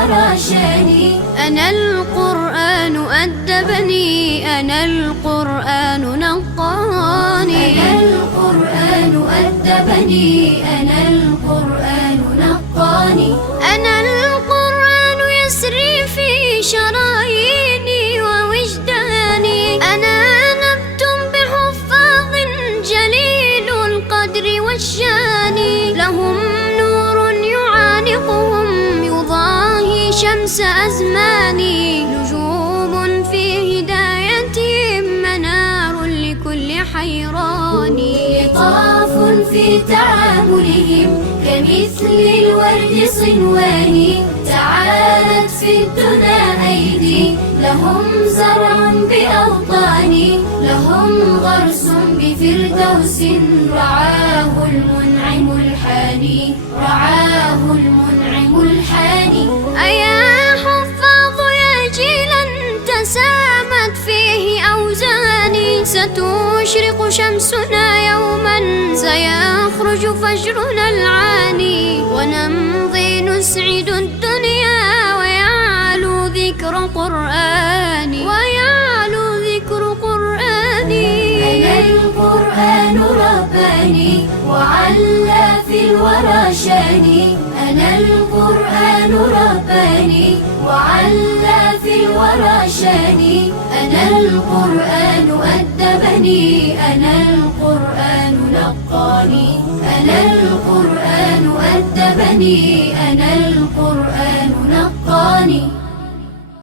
الورى شاني. أنا القرآن أدبني، أنا القرآن نقاني. أنا القرآن أدبني، أنا القرآن نقاني. أنا القرآن يسري في شراييني ووجداني. أنا نبت بحفاظ جليل القدر والشان، لهم نور يعانقهم يضاهي شمس أزماني. نجوم في هدايتهم منار لكل حيران. لطاف في تعاملهم كمثل الورد صنوان. تعالت في الدنا أيدي لهم زرع بأوطاني. لهم غرس بفردوس رعاه المنعم الحاني، رعاه المنعم الحاني. أيا حفاظ يا جيلا تسامت فيه أوزاني. ستشرق شمسنا يوما سيخرج فجرنا العاني. ونمضي نسعد الدنيا ويعلو ذكر قرآني، ويعلو ذكر قرآني. أنا القرآن رباني وعلى في الورى شاني. أنا القرآن رباني وعلى في الورى شاني. أنا القرآن أدبني، أنا القرآن نقاني. أنا القرآن أدبني، أنا القرآن